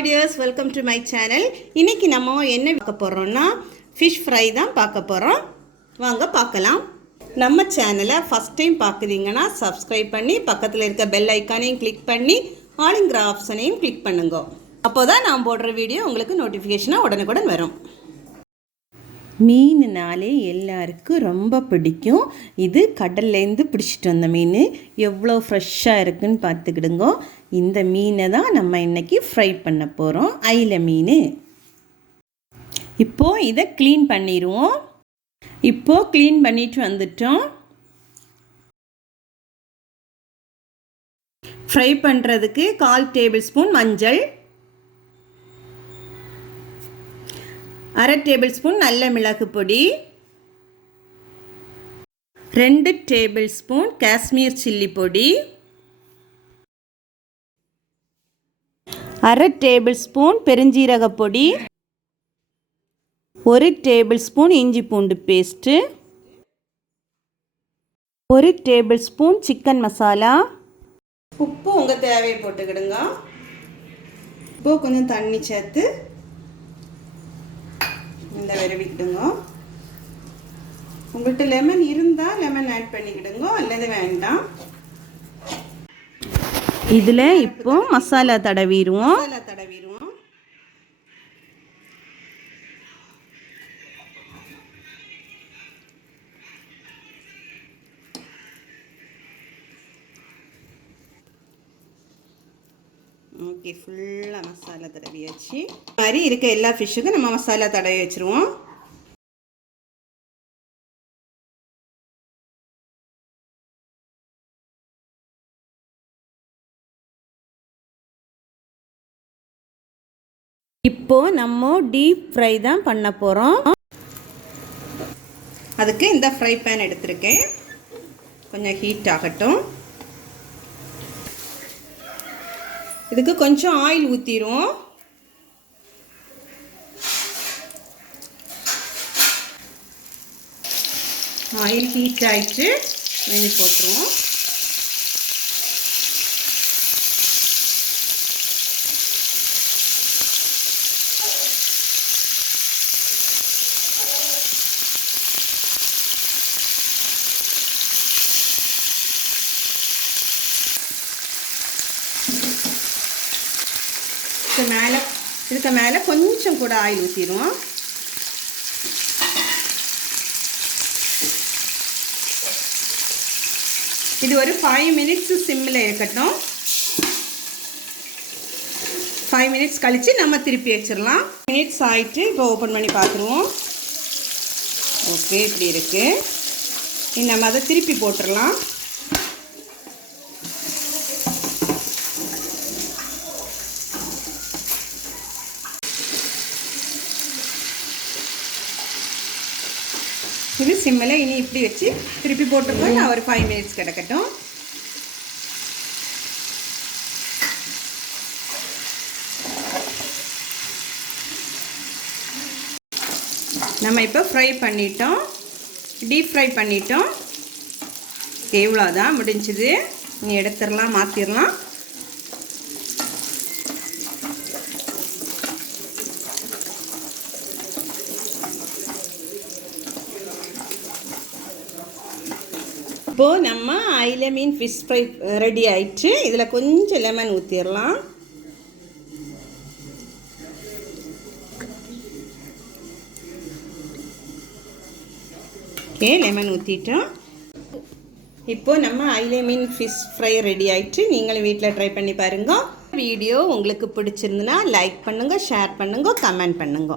Hi dears, welcome to my channel. இன்னைக்கு நம்ம என்ன பார்க்க போறோம்னா fish fry தான் பார்க்க போறோம். வாங்க பார்க்கலாம். நம்ம சேனலை ஃபர்ஸ்ட் டைம் பார்க்குறீங்கன்னா subscribe பண்ணி பக்கத்துல இருக்க பெல் ஐகானையும் கிளிக் பண்ணி ஆல்ங்கிற ஆப்ஷனையும் கிளிக் பண்ணுங்க. அப்போதான் நான் போடுற வீடியோ உங்களுக்கு நோட்டிஃபிகேஷனா உடனுக்குடன் வரும். மீனுனாலே எல்லாருக்கும் ரொம்ப பிடிக்கும். இது கடல்லேருந்து பிடிச்சிட்டு வந்த மீன் எவ்வளோ ஃப்ரெஷ்ஷாக இருக்குன்னு பார்த்துக்கிடுங்க. இந்த மீனை தான் நம்ம இன்றைக்கி ஃப்ரை பண்ண போகிறோம், ஐல மீன். இப்போது இதை க்ளீன் பண்ணிடுவோம். இப்போது க்ளீன் பண்ணிட்டு வந்துட்டோம். ஃப்ரை பண்ணுறதுக்கு 1/4 டேபிள் ஸ்பூன் மஞ்சள், 1/2 டேபிள் ஸ்பூன் நல்ல மிளகு பொடி, 2 டேபிள் ஸ்பூன் காஷ்மீர் சில்லி பொடி, 1/2 டேபிள் ஸ்பூன் பெருஞ்சீரக பொடி, 1 டேபிள் ஸ்பூன் இஞ்சி பூண்டு paste, 1 table spoon chicken masala, உப்பு உங்கள் தேவையை போட்டுக்கிடுங்க. இப்போ கொஞ்சம் தண்ணி சேர்த்து இந்த விரவிக்கிடுங்க. உங்கள்கிட்ட லெமன் இருந்தால் லெமன் ஆட் பண்ணிக்கிடுங்க, அல்லது வேண்டாம். இதில் இப்போ மசாலா தடவிடுவோம். ஓகே, ஃபுல்லாக மசாலா தடவி வச்சு மாதிரி இருக்க எல்லா ஃபிஷ்ஷுக்கும் நம்ம மசாலா தடவி வச்சுருவோம். இப்போது நம்ம டீப் ஃப்ரை தான் பண்ண போகிறோம். அதுக்கு இந்த ஃப்ரை பேன் எடுத்திருக்கேன். கொஞ்சம் ஹீட் ஆகட்டும். இதுக்கு கொஞ்சம் ஆயில் ஊற்றிடுவோம். ஆயில் ஹீட் ஆகிட்டு நெய் போட்டுருவோம். இதுக்கு மேலே கொஞ்சம் கூட ஆயில் ஊற்றிடுவோம். இது ஒரு 5 மினிட்ஸ் சிம்மில் இருக்கட்டும். 5 மினிட்ஸ் கழித்து நம்ம திருப்பி வச்சிடலாம். மினிட்ஸ் ஆகிட்டு இப்போ ஓப்பன் பண்ணி பார்த்துருவோம். ஓகே, இப்படி இருக்குது. நம்ம அதை திருப்பி போட்டுடலாம். இது சிம்மில் இனி இப்படி வச்சு திருப்பி போட்டுருக்கோம். நான் ஒரு 5 மினிட்ஸ் கிடக்கட்டும். நம்ம இப்போ ஃப்ரை பண்ணிட்டோம், டீப் ஃப்ரை பண்ணிட்டோம். எவ்வளோதான் முடிஞ்சுது. நீ எடுத்துடலாம், மாற்றிடலாம். இப்போது நம்ம ஐல மீன் ஃபிஷ் ஃப்ரை ரெடி ஆயிடுச்சு. இதில் கொஞ்சம் லெமன் ஊற்றிடலாம். ஓகே, லெமன் ஊற்றிட்டோம். இப்போது நம்ம ஐல மீன் ஃபிஷ் ஃப்ரை ரெடி ஆயிடுச்சு. நீங்களும் வீட்டில் ட்ரை பண்ணி பாருங்க. வீடியோ உங்களுக்கு பிடிச்சிருந்துன்னா லைக் பண்ணுங்கள், ஷேர் பண்ணுங்க, கமெண்ட் பண்ணுங்க.